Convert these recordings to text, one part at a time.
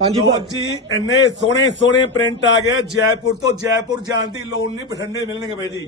ਹਾਂਜੀ ਲਓ ਜੀ ਇੰਨੇ ਸੋਹਣੇ ਸੋਹਣੇ ਪ੍ਰਿੰਟ ਆ ਗਏ ਜੈਪੁਰ ਤੋਂ ਜੈਪੁਰ ਜਾਣ ਦੀ ਲੋੜ ਨਹੀਂ ਬਠਿੰਡੇ ਮਿਲਣਗੇ ਬਾਈ ਜੀ।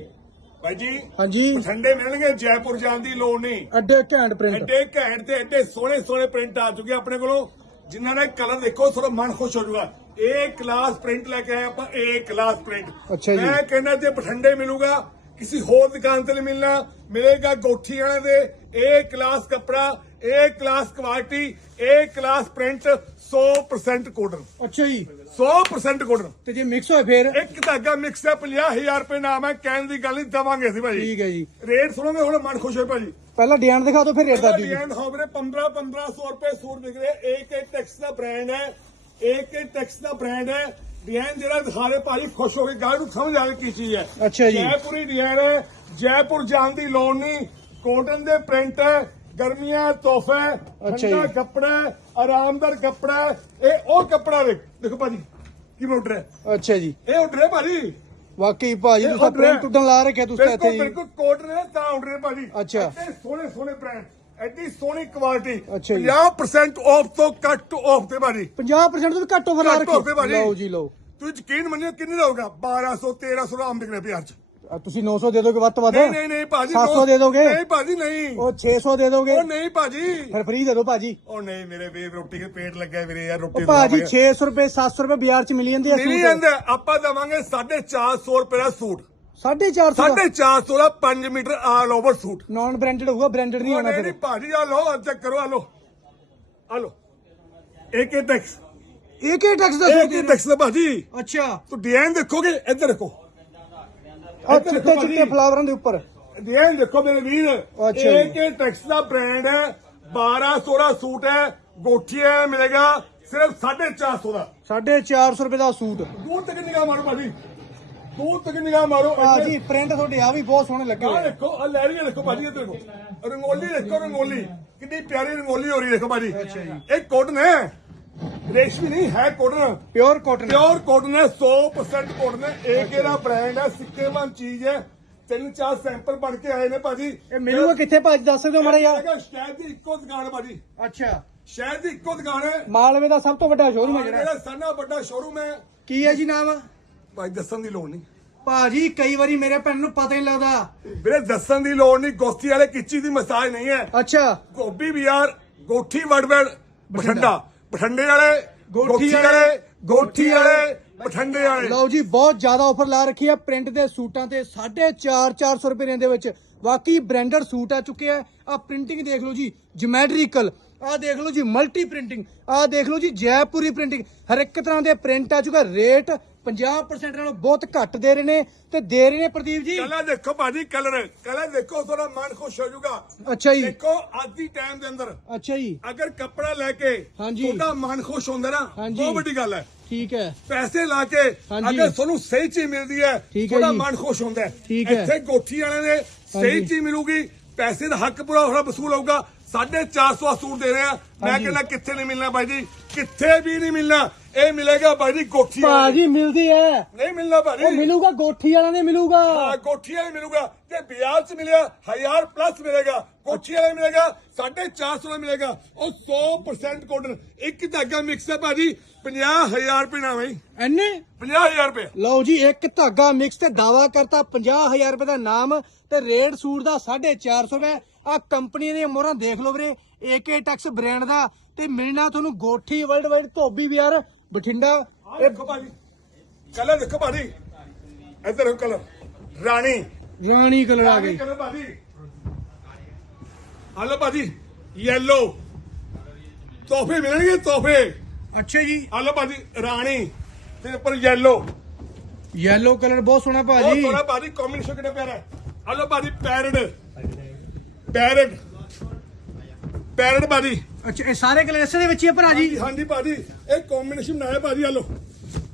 ਬਾਈ ਜੀ ਹਾਂਜੀ। ਬਠਿੰਡੇ ਮਿਲਣਗੇ ਜੈਪੁਰ ਜਾਣ ਦੀ ਲੋੜ ਨਹੀਂ। ਅੱਡੇ ਘੈਂਟ ਪ੍ਰਿੰਟ ਐਡੇ ਘੈਂਟ ਤੇ ਐਡੇ ਸੋਹਣੇ ਸੋਹਣੇ ਪ੍ਰਿੰਟ ਆ ਚੁੱਕੇ ਆ ਆਪਣੇ ਕੋਲੋਂ। ਜਿਨ੍ਹਾਂ ਦਾ ਕਲਰ ਦੇਖੋ ਥੋੜਾ ਮਨ ਖੁਸ਼ ਹੋ ਜਾਊਗਾ। ਏ ਕਲਾਸ ਪ੍ਰਿੰਟ ਲੈ ਕੇ ਆਏ ਆਪਾਂ ਏ ਕਲਾਸ ਪ੍ਰਿੰਟ ਅੱਛਾ ਜੀ। ਮੈਂ ਕਹਿੰਦਾ ਜੇ ਬਠਿੰਡੇ ਮਿਲੂਗਾ ਕਿਸੇ ਹੋਰ ਦੁਕਾਨ ਤੇ ਨਹੀਂ ਮਿਲਣਾ। ਮਿਲੇਗਾ ਗੋਠੀ ਵਾਲੇ ਦੇ। ਏ ਕਲਾਸ ਕੱਪੜਾ A class quality A class print 100% cotton ਅੱਛਾ ਜੀ। 100% ਕੋਟਨ ਤੇ ਜੇ ਮਿਕਸ ਹੋਏ ਫੇਰ? ਇੱਕ ਧਾਗਾ ਮਿਕਸ ਹੈ 50000 ਰੁਪਏ ਨਾਮ ਹੈ ਕਹਿਣ ਦੀ ਗੱਲ ਨਹੀਂ ਦਵਾਂਗੇ ਅਸੀਂ ਭਾਜੀ। ਠੀਕ ਹੈ ਜੀ। ਰੇਟ ਸੁਣੋਗੇ ਹੁਣ ਮਨ ਖੁਸ਼ ਹੋਏ ਭਾਜੀ। ਪਹਿਲਾਂ ਡਿਜ਼ਾਈਨ ਦਿਖਾ ਦਿਓ ਫਿਰ ਰੇਟ ਦੱਸ ਦਿਓ ਜੀ। ਡਿਜ਼ਾਈਨ ਹੋ ਵੀਰੇ 15 1500 ਰੁਪਏ ਸੂਟ ਵਿਕ ਰਹੇ ਏਕ ਏਕ ਟੈਕਸ ਦਾ ਬ੍ਰਾਂਡ ਹੈ ਏਕ ਏਕ ਟੈਕਸ ਦਾ ਬ੍ਰਾਂਡ ਹੈ। ਡਿਜ਼ਾਈਨ ਜਿਹੜਾ ਦਿਖਾ ਰਹੇ ਭਾਜੀ ਖੁਸ਼ ਹੋ ਕੇ ਗਾਹ ਨੂੰ ਸਮਝ ਆਵੇ ਕੀ ਚੀਜ਼ ਹੈ। ਅੱਛਾ ਜੀ। ਜੈਪੁਰੀ ਡਿਜ਼ਾਈਨ ਹੈ ਜੈਪੁਰ ਜਾਣ ਦੀ ਲੋੜ ਨਹੀਂ ਕੋਟਨ ਦੇ ਪ੍ਰਿੰਟ ਹੈ ਗਰਮੀਆਂ ਤੋਹਫੇ ਠੰਡਾ। ਕੱਪੜਾ ਆਰਾਮਦਾਰ ਕੱਪੜਾ। ਇਹ ਉਹ ਕੱਪੜਾ ਦੇਖ ਦੇਖੋ ਭਾਜੀ ਕੀ ਆਰਡਰ ਹੈ ਅੱਛਾ ਜੀ ਇਹ ਹੈ ਭਾਜੀ ਵਾਕਈ ਭਾਜੀ ਤੁਸੀਂ ਹੈ। ਟੁੱਟਣ ਲਾ ਰੱਖਿਆ ਤੁਸੀਂ ਤਾਂ ਇੱਥੇ ਬਿਲਕੁਲ ਜੀ ਬਿਲਕੁਲ ਕੋਟਨ ਹੈ ਤਾਂ ਹੈ ਭਾਜੀ ਅੱਛਾ। ਐਡੇ ਸੋਹਣੇ ਸੋਹਣੇ ਬ੍ਰਾਂਡ ਐਡੀ ਸੋਹਣੀ ਕੁਆਲਿਟੀ ਅੱਛਾ ਜੀ। 50% ਆਫ ਤੋਂ ਘੱਟ ਆਫ ਤੇ ਭਾਜੀ 50% ਤੋਂ ਘੱਟ ਆਫਰ ਲਾ ਰੱਖੀ। ਲਓ ਜੀ ਲਓ ਤੁਸੀਂ ਯਕੀਨ ਮੰਨਿਓ ਕਿੰਨੇ ਦਾ ਹੋਗਾ 1200 1300 ਦਾ ਆਮ ਵਿਕਣੇ ਪਿਆਰ ਚ ਆ ਤੁਸੀਂ 900 ਦੇ ਦੋਗੇ ਵੱਧ ਤੋਂ ਵੱਧ? ਨਹੀਂ ਨਹੀਂ ਨਹੀਂ ਭਾਜੀ 700 ਦੇ ਦੋਗੇ? ਨਹੀਂ ਭਾਜੀ ਨਹੀਂ। ਉਹ 600 ਦੇ ਦੋਗੇ? ਉਹ ਨਹੀਂ ਭਾਜੀ। ਫਿਰ ਫ੍ਰੀ ਦੇ ਦਿਓ ਭਾਜੀ। ਉਹ ਨਹੀਂ ਮੇਰੇ ਵੇਬ ਰੋਟੀ ਦੇ ਪੇਟ ਲੱਗਾ ਮੇਰੇ ਯਾਰ ਰੋਟੀ ਉਹ ਭਾਜੀ 600 ਰੁਪਏ 700 ਰੁਪਏ ਬਾਜ਼ਾਰ ਚ ਮਿਲੀ ਜਾਂਦੀ ਆ ਨਹੀਂ ਸੂਟ? ਜਾਂਦਾ ਆਪਾਂ ਦਵਾਂਗੇ 450 ਰੁਪਏ ਦਾ ਸੂਟ। 450 ਦਾ? 450 ਦਾ 5 metre all over suit. Non branded ਹੋਊਗਾ ਬ੍ਰਾਂਡਡ ਨਹੀਂ ਹੋਣਾ ਨਹੀਂ ਫਿਰ। ਨਹੀਂ ਭਾਜੀ ਆ ਲਓ ਚੈੱਕ ਕਰੋ ਆ ਲਓ। ਆ ਲਓ। ਇੱਕ ਇਹ ਟੈਕਸ ਇੱਕ ਹੀ ਟੈਕਸ ਦਾ ਇੱਕ ਸੂਟ ਇਹ ਟੈਕਸ ਦਾ ਭਾਜੀ। ਅੱਛਾ। ਤੂੰ ਡਿਜ਼ਾਈਨ ਦੇਖੋਗੇ ਇੱਧਰ ਦੇਖੋ। ਆ ਇੱਧਰ ਚਿੱਟੇ ਚਿੱਟੇ। ਫਲਾਵਰਾਂ ਦੇ ਉੱਪਰ। ਡਿਜ਼ਾਈਨ ਦੇਖੋ ਮੇਰੇ ਵੀਰ ਅੱਛਾ ਜੀ। ਇੱਕ ਇਹ ਟੈਕਸ ਦਾ ਬ੍ਰਾਂਡ ਹੈ। 1200 ਦਾ ਸੂਟ ਹੈ ਗੋਠੀਆ ਮਿਲੇਗਾ। ਸਿਰਫ 450 ਦਾ। 450 ਰੁਪਏ ਦਾ ਸੂਟ। ਦੂਰ ਤੱਕ ਨਿਗਾਹ ਮਾਰੋ ਭਾਜੀ। ਦੂਰ ਤੱਕ ਨਿਗਾਹ ਮਾਰੋ। ਭਾਜੀ ਪ੍ਰਿੰਟ ਤੁਹਾਡੇ ਆ ਵੀ ਬਹੁਤ ਸੋਹਣੇ ਲੱਗੇ ਆ ਹੋਏ। ਦੇਖੋ ਆ ਲੈਰੀਆਂ ਦੇਖੋ ਭਾਜੀ ਇਹ ਦੇਖੋ। ਰੰਗੋਲੀ ਦੇਖੋ ਰੰਗੋਲੀ। ਕਿੰਨੀ ਪਿਆਰੀ ਰੰਗੋਲੀ ਹੋ ਰਹੀ ਦੇਖੋ ਭਾਜੀ। ਇਹ ਕੋਟਨ ਹੈ ਰੇਸ਼ਮੀ ਨਹੀਂ ਹੈ cotton pure cotton pure cotton ਹੈ 100% ਕਾਟਨ ਹੈ। ਇੱਕ ਇਹਦਾ ਬ੍ਰਾਂਡ ਹੈ ਸਿੱਕੇਮਨ ਚੀਜ਼ ਹੈ। ਤਿੰਨ ਚਾਰ ਸੈਂਪਲ ਬਣ ਕੇ ਆਏ ਨੇ ਭਾਜੀ। ਇਹ ਮਿਲੂਗਾ ਕਿੱਥੇ ਭਾਜੀ ਦੱਸ ਸਕਦੇ ਹੋ ਮਾੜਾ ਯਾਰ ਸ਼ਹਿਰ ਦੀ ਇੱਕੋ ਦੁਕਾਨ ਹੈ ਭਾਜੀ। ਅੱਛਾ। ਸ਼ਹਿਰ ਦੀ ਇੱਕੋ ਦੁਕਾਨ ਹੈ। ਮਾਲਵੇ ਦਾ ਸਭ ਤੋਂ ਵੱਡਾ ਸ਼ੋਰੂਮ ਹੈ ਜਿਹੜਾ। ਜਿਹੜਾ ਸਾਨਾ ਵੱਡਾ ਸ਼ੋਰੂਮ ਹੈ। ਕੀ ਹੈ ਜੀ ਨਾਮ? ਭਾਈ ਦੱਸਣ ਦੀ ਲੋੜ ਨਹੀਂ। ਭਾਜੀ ਕਈ ਵਾਰੀ ਮੇਰੇ ਭੈਣ ਨੂੰ ਪਤਾ ਹੀ ਲੱਗਦਾ। ਵੀਰੇ ਦੱਸਣ ਦੀ ਲੋੜ ਨਹੀਂ। ਗੋਸਤੀ ਵਾਲੇ ਕਿੱਚੀ ਦੀ ਮਸਾਜ ਨਹੀਂ ਹੈ। ਅੱਛਾ। ਗੋਭੀ ਬਾਜ਼ਾਰ ਗੋਠੀ ਵੜਵੜ ਬਠੰਡਾ। ਬਠੰਡੇ ਵਾਲੇ ਗੋਠੀ ਵਾਲੇ, ਗੋਠੀ ਵਾਲੇ ਬਠੰਡੇ ਵਾਲੇ। ਲਓ ਜੀ ਬਹੁਤ ਜ਼ਿਆਦਾ ਆਫਰ ਲਾ ਰੱਖੀ ਹੈ ਪ੍ਰਿੰਟ ਦੇ ਸੂਟਾਂ ਤੇ 4.5 400 ਰੁਪਏ ਦੇ ਵਿੱਚ। ਵਾਕਈ ਬ੍ਰਾਂਡਡ ਸੂਟ ਆ ਚੁੱਕੇ ਆ। ਆ ਪ੍ਰਿੰਟਿੰਗ ਦੇਖ ਲਓ ਜੀ ਜਿਮੈਟ੍ਰੀਕਲ ਆ ਦੇਖ ਲਓ ਜੀ ਮਲਟੀ ਪ੍ਰਿੰਟਿੰਗ ਆ ਦੇਖ ਲਓ ਜੀ ਜੈਪੁਰੀ ਪ੍ਰਿੰਟਿੰਗ ਹਰ ਇੱਕ ਤਰ੍ਹਾਂ ਦੇ ਪ੍ਰਿੰਟ ਆ ਚੁੱਕਾ ਰੇਟ 50% ਨਾਲੋਂ ਬਹੁਤ ਘੱਟ ਦੇ ਰਹੇ ਨੇ ਤੇ ਦੇ ਰਹੇ ਨੇ ਪ੍ਰਦੀਪ ਜੀ ਕਲਰ ਦੇਖੋ ਭਾਜੀ ਕਲਰ ਕਲਰ ਦੇਖੋ ਥੋੜਾ ਮਨ ਖੁਸ਼ ਹੋ ਜਾਊਗਾ ਅੱਛਾ ਜੀ ਦੇਖੋ ਅੱਜ ਦੀ ਟਾਈਮ ਦੇ ਅੰਦਰ ਅੱਛਾ ਜੀ ਅਗਰ ਕੱਪੜਾ ਲੈ ਕੇ। ਤੁਹਾਡਾ ਮਨ ਖੁਸ਼ ਹੁੰਦਾ ਨਾ। ਬਹੁਤ ਵੱਡੀ ਗੱਲ ਹੈ ਠੀਕ ਹੈ ਪੈਸੇ ਲਾ ਕੇ। ਅਗਰ ਤੁਹਾਨੂੰ ਸਹੀ ਚੀਜ਼ ਮਿਲਦੀ ਹੈ ਤੁਹਾਡਾ। ਮਨ ਖੁਸ਼ ਹੁੰਦਾ ਹੈ। ਇੱਥੇ ਗੋਠੀ ਵਾਲੇ ਨੇ ਸਹੀ। ਚੀਜ਼ ਮਿਲੂਗੀ ਪੈਸੇ ਦਾ ਹੱਕ ਪੂਰਾ ਹੋਣਾ ਵਸੂਲ ਹੋਊਗਾ 450 ਦਾ ਸੂਟ ਦੇ ਰਹੇ ਆ ਮੈਂ। ਕਹਿੰਦਾ ਕਿੱਥੇ ਨਹੀਂ ਮਿਲਣਾ ਬਾਈ ਜੀ ਕਿੱਥੇ ਵੀ ਨਹੀਂ ਮਿਲਣਾ ਇਹ ਮਿਲੇਗਾ ਬਾਈ ਜੀ ਗੋਠੀ ਵਾਲੇ। ਭਾਜੀ ਮਿਲਦੀ ਹੈ। ਨਹੀਂ ਮਿਲਣਾ ਉਹ ਭਾਜੀ ਮਿਲੂਗਾ ਗੋਠੀ ਵਾਲਾ ਨੇ ਮਿਲੂਗਾ। ਹਾਂ ਗੋਠੀ ਵਾਲੇ ਮਿਲੂਗਾ। ਤੇ ਬਿਆਜ ਚ ਮਿਲਿਆ 1000 ਪਲੱਸ ਮਿਲੇਗਾ। ਗੋਠੀ ਵਾਲੇ ਮਿਲੇਗਾ 450 ਦਾ ਮਿਲੇਗਾ। ਉਹ 100% ਕੋਟਨ ਇੱਕ ਧਾਗਾ ਮਿਕਸ ਹੈ ਭਾਜੀ। 50000 ਰੁਪਏ ਨਾ ਬਈ। ਐਨੇ? 50000 ਰੁਪਏ। ਲਓ ਜੀ ਇੱਕ ਧਾਗਾ ਮਿਕਸ ਤੇ ਦਾਵਾ ਕਰਤਾ। 50000 ਰੁਪਏ ਦਾ ਨਾਮ ਤੇ ਰੇਟ ਸੂਟ ਦਾ 450 ਰੁਪਏ ਆ ਕੰਪਨੀ ਦੀਆਂ ਮੋਹਰਾਂ ਦੇਖ ਲਓ ਵੀਰੇ। ਏਕੇ ਟੈਕਸ ਬ੍ਰਾਂਡ ਦਾ। ਤੇ ਮਿਲਣਾ ਤੁਹਾਨੂੰ ਗੋਠੀ ਵਰਲਡ ਵਾਈਡ ਧੋਬੀ ਵਿਆਰ ਬਠਿੰਡਾ। ਆਹ ਦੇਖੋ ਭਾਜੀ। ਕਲਰ ਦੇਖੋ ਭਾਜੀ। ਇੱਧਰ ਦੇਖੋ ਕਲਰ। ਰਾਣੀ। ਰਾਣੀ ਕਲਰ ਆ ਗਈ। ਕਲਰ ਭਾਜੀ। ਹਲੋ ਭਾਜੀ ਯੈਲੋ ਤੋਹਫੇ ਮਿਲਣਗੇ ਤੋਹਫੇ। ਅੱਛਾ ਜੀ। ਹਲੋ ਭਾਜੀ ਰਾਣੀ। ਤੇ ਉੱਪਰ ਯੈਲੋ ਯੈਲੋ ਕਲਰ ਬਹੁਤ ਸੋਹਣਾ ਬਹੁਤ ਭਾਜੀ। ਸੋਹਣਾ ਭਾਜੀ ਕੰਬੀਨੇਸ਼ਨ ਕਿੰਨਾ ਪਿਆਰਾ ਹੈ। ਹਲੋ ਭਾਜੀ ਪੈਰਡ ਪੈਰਡ ਪੈਰਡ ਭਾਜੀ। ਅੱਛਾ ਇਹ ਸਾਰੇ ਕਲਰ ਇਸੇ ਦੇ ਵਿੱਚ ਹੀ ਆ ਭਰਾ ਜੀ ਹਾਂਜੀ ਭਾਜੀ ਇਹ ਕੰਬੀਨੇਸ਼ਨ ਬਣਾਇਆ ਭਾਜੀ ਹਲੋ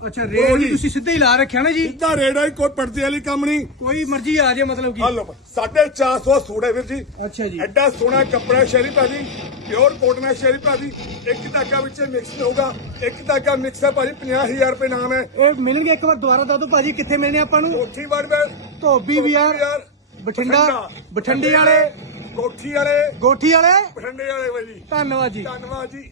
ਅੱਛਾ ਲਓ ਰੇਟ ਜੀ। ਵੀ ਤੁਸੀਂ ਸਿੱਧਾ ਹੀ ਲਾ ਰੱਖਿਆ ਨਾ ਜੀ? ਸਿੱਧਾ ਰੇਡ ਹੈ ਕੋਈ ਪੜਦੇ ਵਾਲੀ ਕੰਮ ਨਹੀਂ। ਕੋਈ ਮਰਜ਼ੀ ਆ ਜਾਏ ਮਤਲਬ ਕੀ? ਹਲੋ 450 ਸੂਟ ਹੈ ਵੀਰ ਜੀ। ਅੱਛਾ ਜੀ। ਐਡਾ ਸੋਹਣਾ ਕੱਪੜਾ ਸ਼ਹਿਰੀ ਭਾਜੀ ਪਿਓਰ ਕੋਟਨ ਹੈ ਸ਼ਹਿਰੀ ਭਾਜੀ। ਇੱਕ ਧਾਗਾ ਵਿੱਚ ਮਿਕਸ ਹੋਊਗਾ ਇੱਕ ਧਾਗਾ ਮਿਕਸ ਹੈ ਭਾਜੀ 50000 ਰੁਪਏ ਨਾਮ ਹੈ। ਇਹ ਮਿਲਣਗੇ ਇੱਕ ਵਾਰ ਦੁਬਾਰਾ ਦੱਸ ਦਿਓ ਭਾਜੀ ਕਿੱਥੇ ਮਿਲਣੇ ਆਪਾਂ ਨੂੰ? ਕੋਠੀ ਵੜਵੇ ਧੋਬੀ ਵਿਆਰ ਬਠਿੰਡਾ। ਬਠਿੰਡੇ ਵਾਲੇ। ਕੋਠੀ ਵਾਲੇ। ਗੋਠੀ ਵਾਲੇ? ਬਠਿੰਡੇ ਵਾਲੇ ਭਾਜੀ ਧੰਨਵਾਦ ਜੀ। ਧੰਨਵਾਦ ਜੀ।